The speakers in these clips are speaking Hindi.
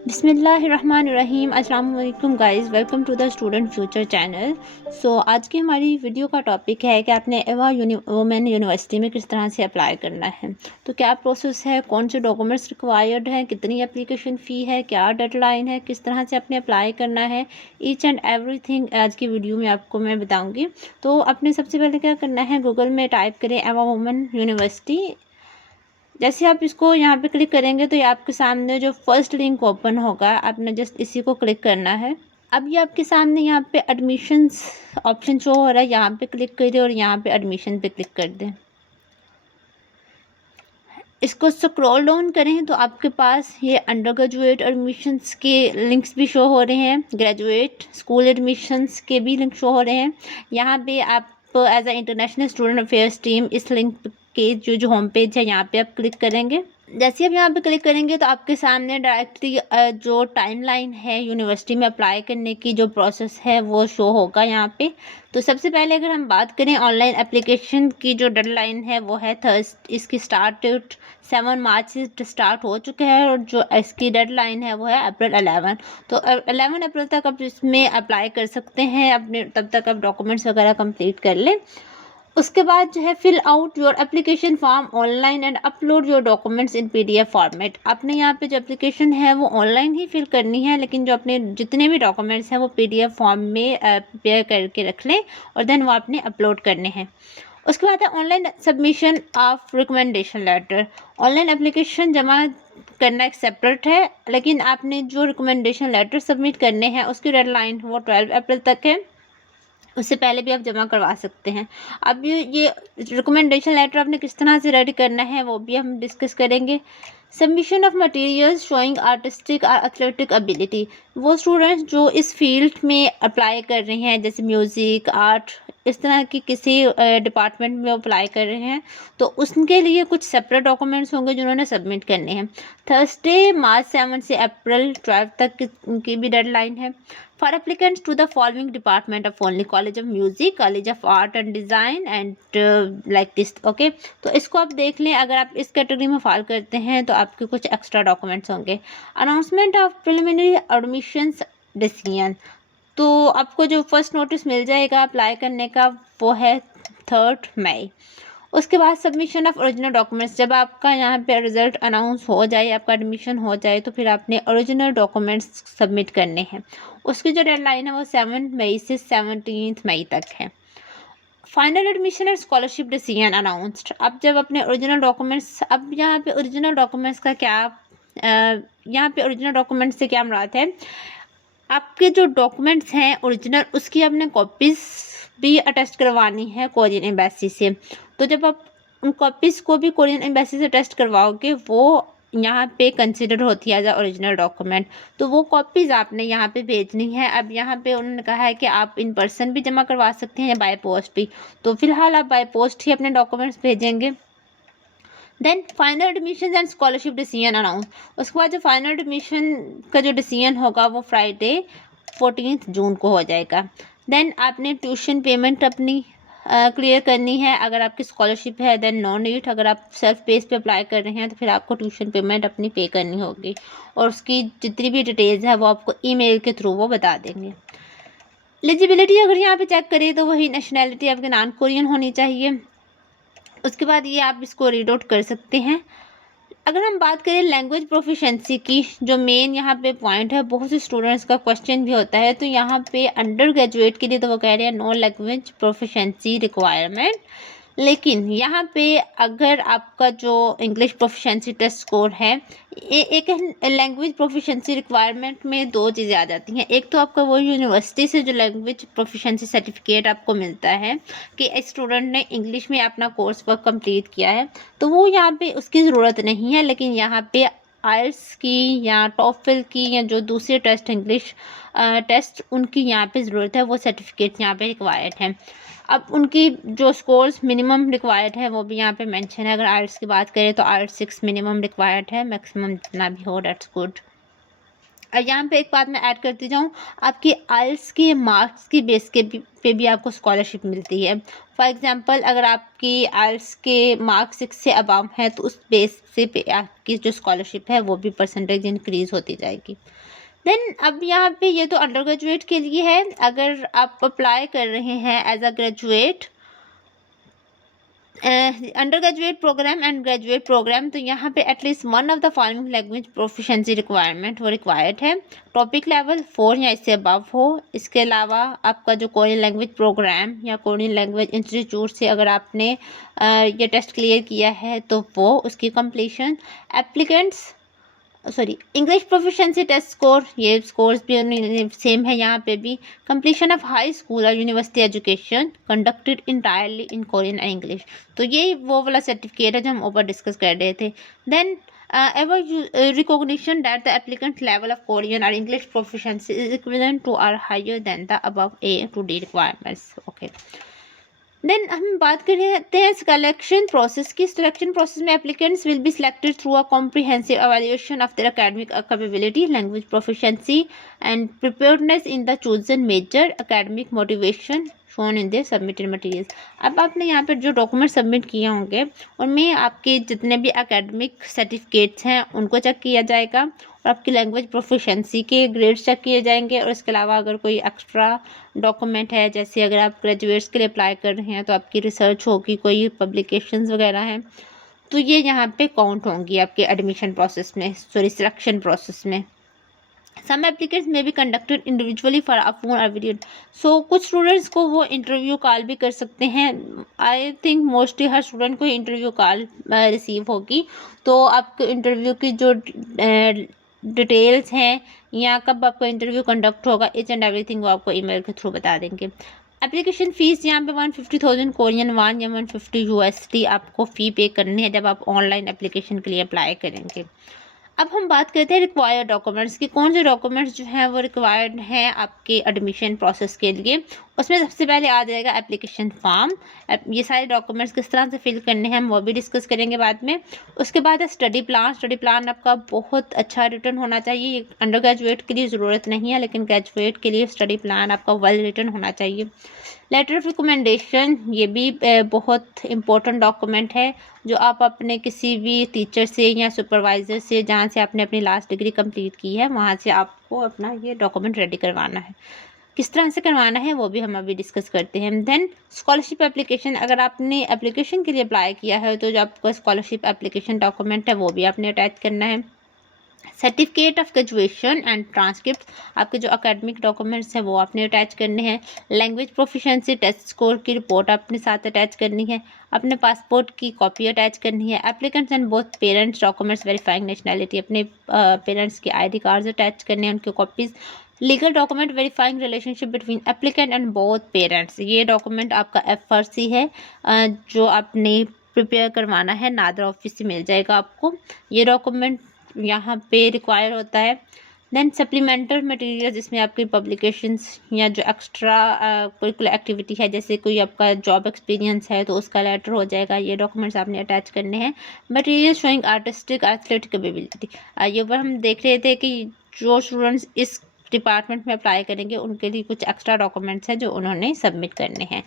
बिस्मिल्लाहिर्रहमानिर्रहीम। अस्सलाम वालेकुम guys, welcome to the student future channel. आज की हमारी वीडियो का टॉपिक है कि आपने एवा वुमेन यूनिवर्सिटी में किस तरह से अप्लाई करना है। तो क्या प्रोसेस है, कौन से डॉक्यूमेंट्स रिक्वायर्ड हैं, कितनी एप्लीकेशन फ़ी है, क्या डेडलाइन है, किस तरह से आपने अप्लाई करना है, ईच एंड एवरीथिंग आज की वीडियो में आपको मैं बताऊँगी। तो आपने सबसे पहले क्या करना है, गूगल में टाइप करें एवा वुमेन यूनिवर्सिटी। जैसे आप इसको यहाँ पे क्लिक करेंगे तो ये आपके सामने जो फर्स्ट लिंक ओपन होगा, आपने जस्ट इसी को क्लिक करना है। अब ये आपके सामने यहाँ पे एडमिशन्स ऑप्शन शो हो रहा है, यहाँ पे क्लिक करिए और यहाँ पे एडमिशन पे क्लिक कर दें। इसको स्क्रॉल डाउन करें तो आपके पास ये अंडर ग्रेजुएट एडमिशन्स के लिंक्स भी शो हो रहे हैं, ग्रेजुएट स्कूल एडमिशन्स के भी लिंक शो हो रहे हैं। यहाँ पे आप as a international student affairs team इस लिंक के जो होम पेज है यहाँ पे आप क्लिक करेंगे। जैसे आप यहाँ पे क्लिक करेंगे तो आपके सामने डायरेक्टली जो टाइमलाइन है यूनिवर्सिटी में अप्लाई करने की जो प्रोसेस है वो शो होगा यहाँ पे। तो सबसे पहले अगर हम बात करें ऑनलाइन एप्लीकेशन की, जो डेडलाइन है वो है इसकी स्टार्ट 7 मार्च से स्टार्ट हो चुके हैं और जो इसकी डेडलाइन है वो है अप्रैल 11। तो 11 अप्रैल तक आप इसमें अप्लाई कर सकते हैं, अपने तब तक आप डॉक्यूमेंट्स वगैरह कंप्लीट कर लें। उसके बाद जो है fill out your application form online and upload your documents in PDF format. आपने यहाँ पे जो एप्लीकेशन है वो ऑनलाइन ही फिल करनी है, लेकिन जो अपने जितने भी डॉक्यूमेंट्स हैं वो पीडीएफ फॉर्म में प्रिपेयर करके रख लें और देन वो आपने अपलोड करने हैं। उसके बाद है online submission of recommendation letter. Online application जमा करना एक सेपरेट है, लेकिन आपने जो रिकमेंडेशन लेटर सबमिट करने हैं उसकी डेडलाइन वो 12 अप्रैल तक है, उससे पहले भी आप जमा करवा सकते हैं। अब ये रिकमेंडेशन लेटर आपने किस तरह से रेडी करना है वो भी हम डिस्कस करेंगे। Submission of materials showing artistic और एथलेटिक एबिलिटी। वो स्टूडेंट्स जो इस फील्ड में अप्लाई कर रहे हैं, जैसे म्यूज़िक, आर्ट, इस तरह की किसी डिपार्टमेंट में अप्लाई कर रहे हैं, तो उसके लिए कुछ सेपरेट डॉक्यूमेंट्स होंगे जिन्होंने सबमिट करने हैं। थर्सडे मार्च 7 से अप्रैल 12 तक उनकी भी डेडलाइन है। For applicants to the following department of only college of music, college of art and design and like this. Okay, तो इसको आप देख लें, अगर आप इस कैटेगरी में फॉल करते हैं तो आपके कुछ एक्स्ट्रा डॉक्यूमेंट्स होंगे। Announcement of preliminary admissions decision. तो आपको जो फर्स्ट नोटिस मिल जाएगा अप्लाई करने का वो है 3 मई। उसके बाद सबमिशन ऑफ ओरिजिनल डॉक्यूमेंट्स। जब आपका यहाँ पे रिज़ल्ट अनाउंस हो जाए, आपका एडमिशन हो जाए, तो फिर आपने ओरिजिनल डॉक्यूमेंट्स सबमिट करने हैं। उसकी जो डेडलाइन है वो 7 मई से 17 मई तक है। फाइनल एडमिशन और स्कॉलरशिप डिसीजन अनाउंस्ड। अब जब अपने ओरिजिनल डॉक्यूमेंट्स, अब यहाँ पे ओरिजिनल डॉक्यूमेंट्स का क्या, यहाँ पे ओरिजिनल डॉक्यूमेंट्स से क्या मुराद है, आपके जो डॉक्यूमेंट्स हैं ओरिजिनल, उसकी आपने कॉपीज़ भी अटेस्ट करवानी है कोरियन एम्बेसी से। तो जब आप उन कॉपीज़ को भी कोरियन एम्बेसी से अटेस्ट करवाओगे, वो यहाँ पे कंसिडर होती है एज अ ओरिजिनल डॉक्यूमेंट। तो वो कॉपीज़ आपने यहाँ पे भेजनी है। अब यहाँ पे उन्होंने कहा है कि आप इन पर्सन भी जमा करवा सकते हैं या बाय पोस्ट भी, तो फिलहाल आप बाय पोस्ट ही अपने डॉक्यूमेंट्स भेजेंगे। Then final admission and scholarship decision announce. उसके बाद जो फाइनल एडमिशन का जो डिसीजन होगा वो फ्राइडे 14 जून को हो जाएगा। देन आपने ट्यूशन पेमेंट अपनी क्लियर करनी है। अगर आपकी स्कॉलरशिप है देन नो नीड, अगर आप सेल्फ बेस पे अप्लाई कर रहे हैं तो फिर आपको ट्यूशन पेमेंट अपनी पे करनी होगी, और उसकी जितनी भी डिटेल्स है वो आपको ईमेल के थ्रू वो बता देंगे। एलिजिबिलिटी अगर यहाँ पे चेक करें तो वही नेशनैलिटी आपके नॉन कोरियन होनी चाहिए। उसके बाद ये आप इसको रीड आउट कर सकते हैं। अगर हम बात करें लैंग्वेज प्रोफिशेंसी की, जो मेन यहाँ पे पॉइंट है, बहुत से स्टूडेंट्स का क्वेश्चन भी होता है, तो यहाँ पे अंडर ग्रेजुएट के लिए तो वो कह रहे हैं नो लैंग्वेज प्रोफिशेंसी रिक्वायरमेंट। लेकिन यहाँ पे अगर आपका जो इंग्लिश प्रोफिशेंसी टेस्ट स्कोर है, एक लैंग्वेज प्रोफिशेंसी रिक्वायरमेंट में दो चीज़ें आ जाती हैं। एक तो आपका वो यूनिवर्सिटी से जो लैंग्वेज प्रोफिशेंसी सर्टिफिकेट आपको मिलता है कि इस स्टूडेंट ने इंग्लिश में अपना कोर्स वर्क कंप्लीट किया है, तो वो यहाँ पे उसकी ज़रूरत नहीं है। लेकिन यहाँ पे आइल्स की या टॉफल की या जो दूसरे टेस्ट इंग्लिश टेस्ट, उनकी यहाँ पे ज़रूरत है, वो सर्टिफिकेट यहाँ पे रिक्वायर्ड है। अब उनकी जो स्कोर्स मिनिमम रिक्वायर्ड है वो भी यहाँ पे मेंशन है। अगर आर्ट्स की बात करें तो आर्ट्स 6 मिनिमम रिक्वायर्ड है, मैक्सिमम जितना भी हो दैट्स गुड। यहाँ पे एक बात मैं ऐड करती जाऊँ, आपकी आइल्स के मार्क्स के बेस के पे भी आपको स्कॉलरशिप मिलती है। फॉर एग्जांपल अगर आपकी आइल्स के मार्क्स 6 से अबव हैं तो उस बेस से पे आपकी जो स्कॉलरशिप है वो भी परसेंटेज इंक्रीज़ होती जाएगी। देन अब यहाँ पे ये तो अंडर ग्रेजुएट के लिए है। अगर आप अप्लाई कर रहे हैं as a graduate under graduate program and graduate program, तो यहाँ पे at least one of the following language proficiency requirement वो रिक्वायर्ड है। टॉपिक लेवल 4 या इससे अबव हो। इसके अलावा आपका जो कोरियन लैंग्वेज प्रोग्राम या कोरियन लैंग्वेज इंस्टीट्यूट से अगर आपने ये टेस्ट क्लियर किया है तो वो उसकी completion. Applicants sorry English proficiency test score, ये स्कोर्स भी सेम है यहाँ पे भी। कंप्लीशन ऑफ हाई स्कूल और university education conducted entirely in Korean and English, तो ये वो वाला सर्टिफिकेट है जो हम ऊपर डिस्कस कर रहे थे। Then ever recognition that the applicant level of Korean or English proficiency is equivalent to or higher than the above A to D requirements. Okay. Then हम बात कर रहे हैं सिलेक्शन प्रोसेस की। सिलेक्शन प्रोसेस में applicants will be selected through a comprehensive evaluation of their academic capability, language proficiency and preparedness in the chosen major, academic motivation shown in their submitted materials. अब आपने यहाँ पर जो डॉक्यूमेंट सबमिट किए होंगे उनमें आपके जितने भी एकेडमिक सर्टिफिकेट्स हैं उनको चेक किया जाएगा और आपकी लैंग्वेज प्रोफिशिएंसी के ग्रेड्स चेक किए जाएंगे। और इसके अलावा अगर कोई एक्स्ट्रा डॉक्यूमेंट है, जैसे अगर आप ग्रेजुएट्स के लिए अप्लाई कर रहे हैं तो आपकी रिसर्च होगी, कोई पब्लिकेशंस वगैरह हैं, तो ये यहाँ पे काउंट होंगी आपके एडमिशन प्रोसेस में, सॉरी सिलेक्शन प्रोसेस में। सम एप्लीकेंट्स में भी conducted individually for a phone और वीडियो। सो कुछ स्टूडेंट्स को वो इंटरव्यू कॉल भी कर सकते हैं। I think mostly her student को इंटरव्यू कॉल रिसीव होगी, तो आपको इंटरव्यू की जो डिटेल्स हैं या कब आपका इंटरव्यू कंडक्ट होगा, इच एंड एवरीथिंग वो आपको ईमेल के थ्रू बता देंगे। एप्लीकेशन फ़ीस यहाँ पे 150,000 कोरियन वन या 150 यूएसडी आपको फ़ी पे करनी है जब आप ऑनलाइन एप्लीकेशन के लिए अप्लाई करेंगे। अब हम बात करते हैं रिक्वायर्ड डॉक्यूमेंट्स की। कौन से डॉक्यूमेंट्स जो हैं वो रिक्वायर्ड हैं आपके एडमिशन प्रोसेस के लिए। उसमें सबसे पहले आ जाएगा एप्लीकेशन फॉर्म। ये सारे डॉक्यूमेंट्स किस तरह से फिल करने हैं हम वो भी डिस्कस करेंगे बाद में। उसके बाद है स्टडी प्लान। स्टडी प्लान आपका बहुत अच्छा रिटन होना चाहिए। ये अंडर ग्रेजुएट के लिए ज़रूरत नहीं है, लेकिन ग्रेजुएट के लिए स्टडी प्लान आपका वेल रिटन होना चाहिए। लेटर ऑफ रिकमेंडेशन, ये भी बहुत इंपॉर्टेंट डॉक्यूमेंट है जो आप अपने किसी भी टीचर से या सुपरवाइज़र से, जहाँ से आपने अपनी लास्ट डिग्री कंप्लीट की है, वहाँ से आपको अपना ये डॉक्यूमेंट रेडी करवाना है। किस तरह से करवाना है वो भी हम अभी डिस्कस करते हैं। देन स्कॉलरशिप एप्लीकेशन, अगर आपने एप्लीकेशन के लिए अप्लाई किया है तो जो आपका स्कॉलरशिप एप्लीकेशन डॉक्यूमेंट है वो भी आपने अटैच करना है। Certificate of graduation and transcript, आपके जो अकेडमिक डॉक्यूमेंट्स हैं वो आपने अटैच करने हैं। लैंग्वेज प्रोफिशिएंसी टेस्ट स्कोर की रिपोर्ट अपने साथ अटैच करनी है। अपने पासपोर्ट की कॉपी अटैच करनी है। Applicants and both parents documents verifying nationality, अपने पेरेंट्स के आई डी कार्ड्स अटैच करने हैं, उनकी copies. Legal document verifying relationship between applicant and both parents, ये डॉक्यूमेंट आपका एफआरसी है जो आपने प्रिपेयर करवाना है, नादर ऑफिस से मिल जाएगा आपको। ये डॉक्यूमेंट यहाँ पे रिक्वायर होता है। देन सप्लीमेंटल मटेरियल, जिसमें आपकी पब्लिकेशंस या जो एक्स्ट्रा करिकुलर एक्टिविटी है, जैसे कोई आपका जॉब एक्सपीरियंस है तो उसका लेटर हो जाएगा। ये डॉक्यूमेंट्स आपने अटैच करने हैं। Material showing artistic athletic capability, ये ऊपर हम देख रहे थे कि जो स्टूडेंट्स इस डिपार्टमेंट में अप्लाई करेंगे उनके लिए कुछ एक्स्ट्रा डॉक्यूमेंट्स हैं जो उन्होंने सबमिट करने हैं।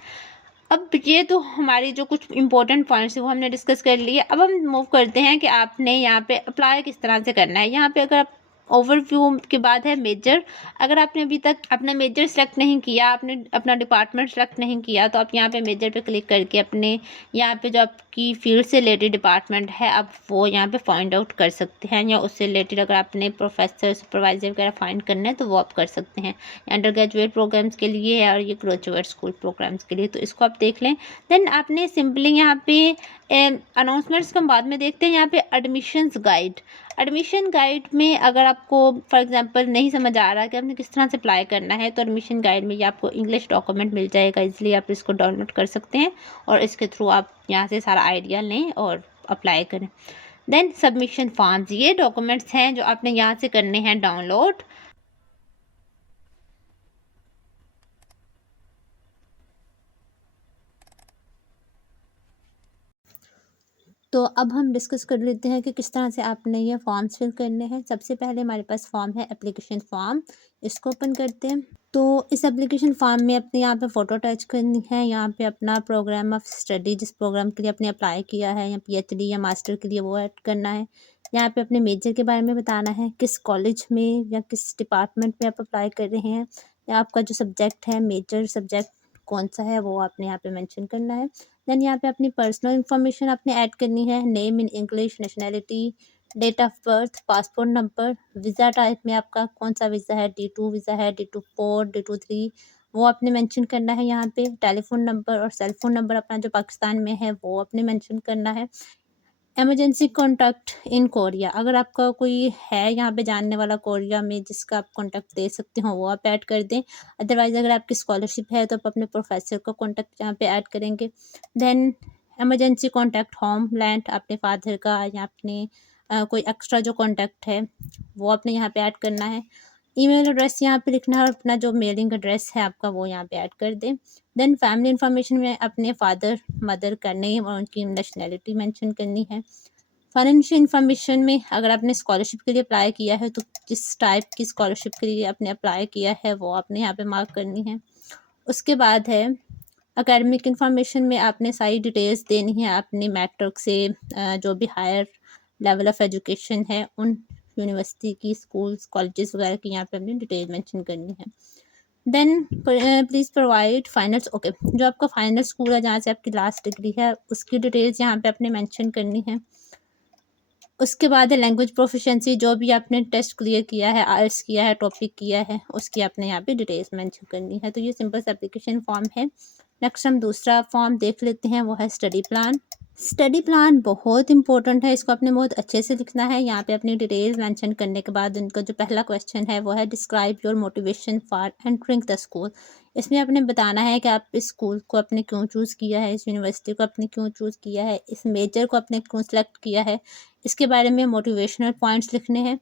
अब ये तो हमारी जो कुछ इंपॉर्टेंट पॉइंट्स है वो हमने डिस्कस कर लिए। अब हम मूव करते हैं कि आपने यहाँ पे अप्लाई किस तरह से करना है। यहाँ पे अगर आप ओवरव्यू के बाद है मेजर। अगर आपने अभी तक अपना मेजर सेलेक्ट नहीं किया, आपने अपना डिपार्टमेंट सेलेक्ट नहीं किया, तो आप यहाँ पे मेजर पे क्लिक करके अपने यहाँ पे जो आपकी फील्ड से रिलेटेड डिपार्टमेंट है आप वो यहाँ पे फाइंड आउट कर सकते हैं, या उससे रिलेटेड अगर आपने प्रोफेसर सुपरवाइजर वगैरह फाइंड करना है तो वो आप कर सकते हैं। अंडर ग्रेजुएट प्रोग्राम्स के लिए है और ये ग्रेजुएट स्कूल प्रोग्राम्स के लिए, तो इसको आप देख लें। देन आपने सिंपली यहाँ पे अनाउंसमेंट्स को हम बाद में देखते हैं। यहाँ पे एडमिशन्स गाइड, एडमिशन गाइड में अगर आपको फॉर एग्जांपल नहीं समझ आ रहा कि आपने किस तरह से अप्लाई करना है, तो एडमिशन गाइड में ये आपको इंग्लिश डॉक्यूमेंट मिल जाएगा, इसलिए आप इसको डाउनलोड कर सकते हैं और इसके थ्रू आप यहाँ से सारा आइडिया लें और अप्लाई करें। देन सबमिशन फॉर्म्स, ये डॉक्यूमेंट्स हैं जो आपने यहाँ से करने हैं डाउनलोड। तो अब हम डिस्कस कर लेते हैं कि किस तरह से आपने ये फॉर्म्स फिल करने हैं। सबसे पहले हमारे पास फॉर्म है एप्लीकेशन फॉर्म, इसको ओपन करते हैं। तो इस एप्लीकेशन फॉर्म में अपने यहाँ पे फ़ोटो अटैच करनी है, यहाँ पे अपना प्रोग्राम ऑफ स्टडी, जिस प्रोग्राम के लिए आपने अप्लाई किया है या पीएचडी या मास्टर के लिए, वो ऐड करना है। यहाँ पे अपने मेजर के बारे में बताना है, किस कॉलेज में या किस डिपार्टमेंट में आप अप्लाई कर रहे हैं, या आपका जो सब्जेक्ट है, मेजर सब्जेक्ट कौन सा है, वो आपने यहाँ पे मेंशन करना है। देन यहाँ पे अपनी पर्सनल इन्फॉर्मेशन आपने ऐड करनी है, name in English, nationality, date of birth, passport number, visa type में आपका कौन सा वीज़ा है, D2 वीज़ा है, D2 4, D2 3, वो आपने मेंशन करना है यहाँ पे। टेलीफोन नंबर और सेल फोन नंबर अपना जो पाकिस्तान में है वो आपने मेंशन करना है। इमरजेंसी कॉन्टैक्ट इन कोरिया, अगर आपका कोई है यहाँ पे जानने वाला कोरिया में जिसका आप कॉन्टैक्ट दे सकते हो, वो आप ऐड कर दें। अदरवाइज़ अगर आपकी स्कॉलरशिप है तो आप अपने प्रोफेसर का कॉन्टैक्ट यहाँ पे ऐड करेंगे। देन इमरजेंसी कॉन्टैक्ट होमलैंड, अपने फादर का या अपने कोई एक्स्ट्रा जो कॉन्टैक्ट है वो आपने यहाँ पे ऐड करना है। ईमेल एड्रेस यहाँ पे लिखना है और अपना जो मेलिंग एड्रेस है आपका वो यहाँ पे ऐड कर दें। देन फैमिली इन्फॉर्मेशन में अपने फादर मदर का नेम और उनकी नेशनैलिटी मेंशन करनी है। फाइनेंशियल इन्फॉर्मेशन में अगर आपने स्कॉलरशिप के लिए अप्लाई किया है तो किस टाइप की स्कॉलरशिप के लिए आपने अप्लाई किया है वो आपने यहाँ पे मार्क करनी है। उसके बाद है एकेडमिक इन्फॉर्मेशन में आपने सारी डिटेल्स देनी है अपनी मैट्रिक से जो भी हायर लेवल ऑफ एजुकेशन है उन यूनिवर्सिटी की, स्कूल्स, कॉलेजेस वगैरह की यहाँ पे अपनी डिटेल मेंशन करनी है। Then please provide finals, okay, जो आपका फाइनल स्कूल है जहाँ से आपकी लास्ट डिग्री है उसकी डिटेल्स यहाँ पे आपने मेंशन करनी है। उसके बाद है लैंग्वेज प्रोफिशिएंसी, जो भी आपने टेस्ट क्लियर किया है, आइल्स किया है, टॉपिक किया है, उसकी आपने यहाँ पे डिटेल्स मेंशन करनी है। तो ये सिंपल सा एप्लीकेशन फॉर्म है। नेक्स्ट हम दूसरा फॉर्म देख लेते हैं, वो है स्टडी प्लान। स्टडी प्लान बहुत इंपॉर्टेंट है, इसको आपने बहुत अच्छे से लिखना है। यहाँ पे अपनी डिटेल्स मेंशन करने के बाद उनका जो पहला क्वेश्चन है वो है describe your motivation for entering the school. इसमें आपने बताना है कि आप इस स्कूल को आपने क्यों चूज़ किया है, इस यूनिवर्सिटी को आपने क्यों चूज़ किया है, इस मेजर को आपने क्यों सेलेक्ट किया है, इसके बारे में मोटिवेशनल पॉइंट्स लिखने हैं।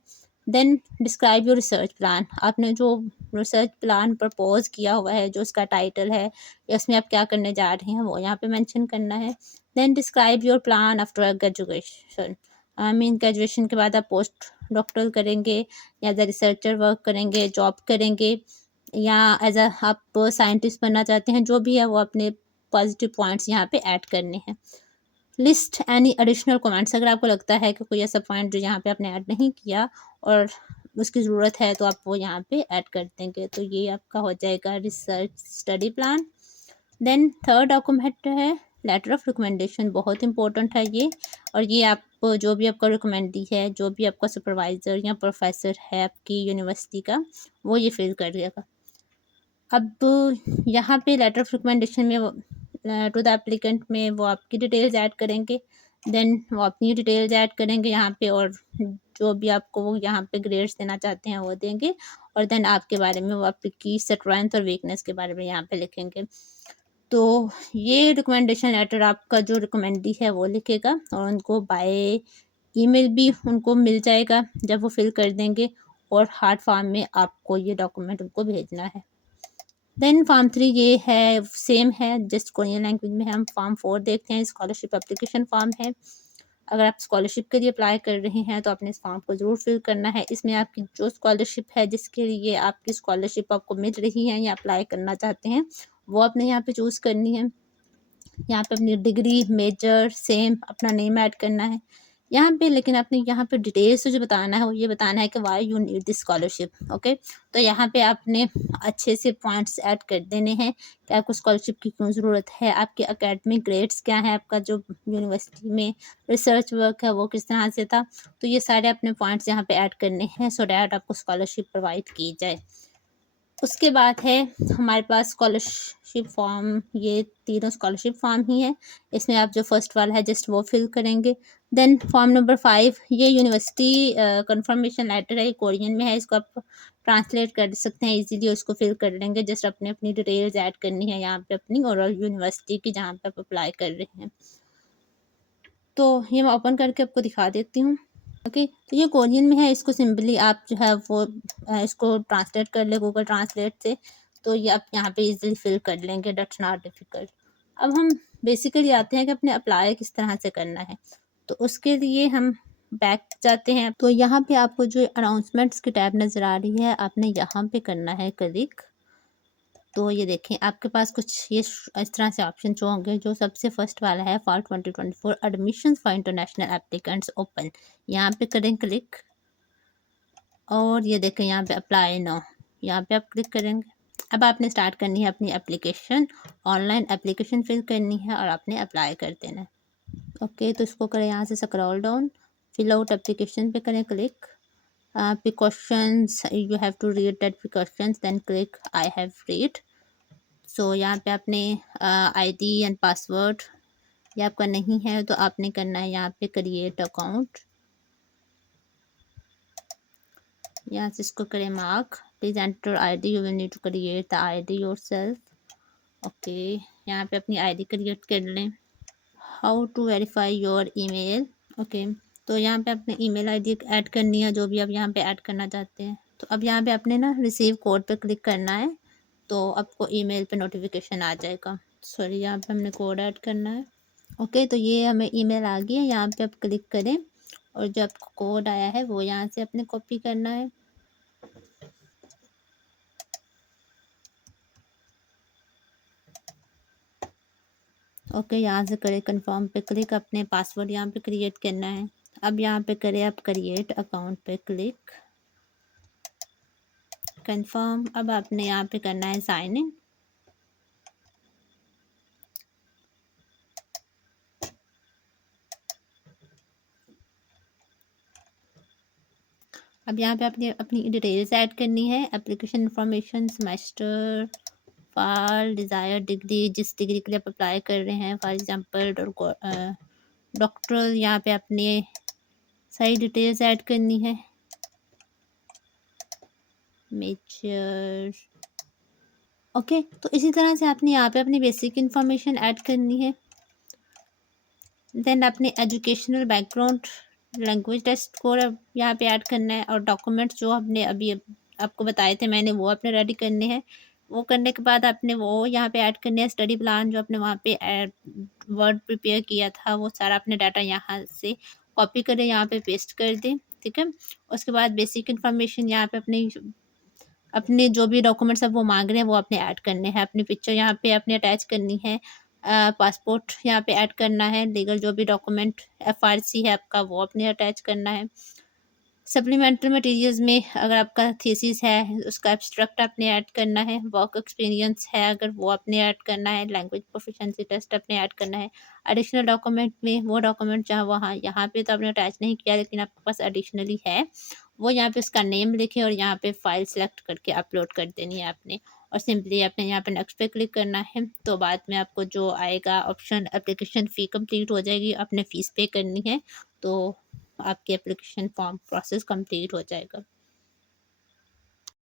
Then describe your research plan, आपने जो रिसर्च प्लान प्रपोज किया हुआ है, जो उसका टाइटल है या उसमें आप क्या करने जा रहे हैं, वो यहाँ पे मेंशन करना है। Then describe your plan after graduation, I mean graduation के बाद आप पोस्ट डॉक्टरल करेंगे या एज अ रिसर्चर वर्क करेंगे, जॉब करेंगे, या एज अ आप साइंटिस्ट बनना चाहते हैं, जो भी है वो अपने पॉजिटिव पॉइंट्स यहाँ पे ऐड करने हैं। लिस्ट एनी एडिशनल कमेंट्स, अगर आपको लगता है कि कोई ऐसा पॉइंट जो यहाँ पे आपने ऐड नहीं किया और उसकी ज़रूरत है तो आप वो यहाँ पे ऐड कर देंगे। तो ये आपका हो जाएगा research study plan. Then third document है लेटर ऑफ रिकमेंडेशन, बहुत इंपॉर्टेंट है ये। और ये आप जो भी आपका रिकमेंडी है, जो भी आपका सुपरवाइज़र या प्रोफेसर है आपकी यूनिवर्सिटी का, वो ये फिल कर देगा। अब यहाँ पे लेटर ऑफ रिकमेंडेशन में टू द एप्लीकेंट में वो आपकी डिटेल्स ऐड करेंगे। देन वो अपनी डिटेल्स ऐड करेंगे यहाँ पे, और जो भी आपको वो यहाँ पे ग्रेड्स देना चाहते हैं वो देंगे। और देन आपके बारे में वो आपकी स्ट्रेंथ और वीकनेस के बारे में यहाँ पे लिखेंगे। तो ये रिकमेंडेशन लेटर आपका जो रिकमेंडी है वो लिखेगा और उनको बाय ईमेल भी उनको मिल जाएगा जब वो फिल कर देंगे, और हार्ड फॉर्म में आपको ये डॉक्यूमेंट उनको भेजना है। देन फॉर्म 3 ये है, सेम है, जस्ट कोरियन लैंग्वेज में। हम फॉर्म 4 देखते हैं, स्कॉलरशिप एप्लीकेशन फॉर्म है। अगर आप स्कॉलरशिप के लिए अप्लाई कर रहे हैं तो आपने इस फॉर्म को ज़रूर फिल करना है। इसमें आपकी जो स्कॉलरशिप है, जिसके लिए आपकी स्कॉलरशिप आपको मिल रही है या अप्लाई करना चाहते हैं, वो आपने यहाँ पे चूज़ करनी है। यहाँ पे अपनी डिग्री, मेजर, सेम, अपना नेम ऐड करना है यहाँ पे। लेकिन आपने यहाँ पे डिटेल्स से जो बताना है वो ये बताना है कि why you need this scholarship, okay. तो यहाँ पे आपने अच्छे से पॉइंट्स ऐड कर देने हैं कि आपको स्कॉलरशिप की क्यों ज़रूरत है, आपके एकेडमिक ग्रेड्स क्या है, आपका जो यूनिवर्सिटी में रिसर्च वर्क है वो किस तरह से था। तो ये सारे अपने पॉइंट्स यहाँ पे ऐड करने हैं सो डैट आपको स्कॉलरशिप प्रोवाइड की जाए। उसके बाद है हमारे पास स्कॉलरशिप फॉर्म, ये तीनों स्कॉलरशिप फॉर्म ही है। इसमें आप जो फर्स्ट वाला है जस्ट वो फिल करेंगे। देन फॉर्म नंबर 5, ये यूनिवर्सिटी कंफर्मेशन लेटर है, ये कोरियन में है, इसको आप ट्रांसलेट कर सकते हैं इजीली, उसको फिल कर लेंगे। जस्ट अपने अपनी डिटेल्स ऐड करनी है यहाँ पे अपनी और यूनिवर्सिटी की जहाँ पे आप अप्लाई कर रहे हैं। तो ये मैं ओपन करके आपको दिखा देती हूँ। ओके, तो ये कोरियन में है, इसको सिंपली आप जो है वो इसको ट्रांसलेट कर ले गूगल ट्रांसलेट से, तो ये आप यहाँ पे इजीली फिल कर लेंगे, दैट्स नॉट डिफ़िकल्ट। अब हम बेसिकली आते हैं कि अपने अप्लाई किस तरह से करना है। तो उसके लिए हम बैक जाते हैं। तो यहाँ पे आपको जो अनाउंसमेंट्स की टैब नज़र आ रही है, आपने यहाँ पे करना है क्लिक। तो ये देखें आपके पास कुछ ये इस तरह से ऑप्शन जो होंगे। जो सबसे फर्स्ट वाला है for 2024 admissions for international applicants open, यहाँ पे करें क्लिक। और ये देखें यहाँ पे अप्लाई नाउ, यहाँ पे आप क्लिक करेंगे। अब आपने स्टार्ट करनी है अपनी एप्लीकेशन, ऑनलाइन एप्लीकेशन फिल करनी है और आपने अप्लाई कर देना है। ओके, तो इसको करें यहाँ से scroll down, fill out application पे करें click. Precautions you have to read that precautions, then click I have read. So यहाँ पे आपने आईडी एंड पासवर्ड, ये आपका नहीं है तो आपने करना है यहाँ पे क्रिएट अकाउंट। यहाँ से इसको करें mark, please enter ID, you will need to create the ID yourself. Okay, यहाँ पे अपनी आईडी क्रिएट कर लें। How to verify your email. Okay, तो यहाँ पे अपने ईमेल आईडी ऐड करनी है, जो भी आप यहाँ पे ऐड करना चाहते हैं। तो अब यहाँ पे आपने ना रिसीव कोड पे क्लिक करना है, तो आपको ईमेल पे नोटिफिकेशन आ जाएगा। सॉरी, यहाँ पे हमने कोड ऐड करना है। ओके, तो ये हमें ईमेल आ गई है, यहाँ पे आप क्लिक करें और जो आपको कोड आया है वो यहाँ से अपने कॉपी करना है। ओके, यहाँ से करें कंफर्म पे क्लिक, अपने पासवर्ड यहाँ पे क्रिएट करना है। अब यहाँ पे करें आप क्रिएट अकाउंट पे क्लिक, कंफर्म। अब आपने यहाँ पे करना है साइन इन। अब यहाँ पे आपने अपनी डिटेल्स ऐड करनी है, application information, semester, file, desire degree, जिस डिग्री के लिए आप अप्लाई कर रहे हैं, फॉर एग्जांपल डॉक्टरल, यहाँ पे आपने सारी डिटेल्स ऐड करनी है, मेजर। ओके, तो इसी तरह से आपने यहाँ पे अपनी बेसिक इन्फॉर्मेशन ऐड करनी है। देन अपने educational background, language test score यहाँ पे ऐड करना है, और डॉक्यूमेंट्स जो हमने अभी आपको बताए थे मैंने, वो आपने रेडी करने हैं। वो करने के बाद आपने वो यहाँ पे ऐड करने हैं, स्टडी प्लान जो आपने वहाँ पे वर्ड प्रिपेयर किया था, वो सारा अपने डाटा यहाँ से कॉपी करें, यहाँ पे पेस्ट कर दें। ठीक है, उसके बाद बेसिक इन्फॉर्मेशन यहाँ पे अपने जो भी डॉक्यूमेंट्स अब वो मांग रहे हैं वो आपने ऐड करने हैं। अपनी पिक्चर यहाँ पे आपने अटैच करनी है, पासपोर्ट यहाँ पे ऐड करना है, लीगल जो भी डॉक्यूमेंट एफआरसी है आपका वो आपने अटैच करना है। सप्लीमेंट्री मटेरियल्स में अगर आपका थीसिस है उसका एब्स्ट्रैक्ट आपने ऐड करना है, वर्क एक्सपीरियंस है अगर वो आपने ऐड करना है, लैंग्वेज प्रोफिशिएंसी टेस्ट आपने ऐड करना है। एडिशनल डॉक्यूमेंट में वो डॉक्यूमेंट जहाँ वहाँ यहाँ पे तो आपने अटैच नहीं किया लेकिन आपके पास एडिशनली है, वो यहाँ पे उसका नेम लिखें और यहाँ पे फाइल सेलेक्ट करके अपलोड कर देनी है आपने, और सिंपली आपने यहाँ पे नेक्स्ट पे क्लिक करना है। तो बाद में आपको जो आएगा ऑप्शन, एप्लीकेशन फ़ी कंप्लीट हो जाएगी, आपने फ़ीस पे करनी है, तो आपकी एप्लीकेशन फॉर्म प्रोसेस कंप्लीट हो जाएगा।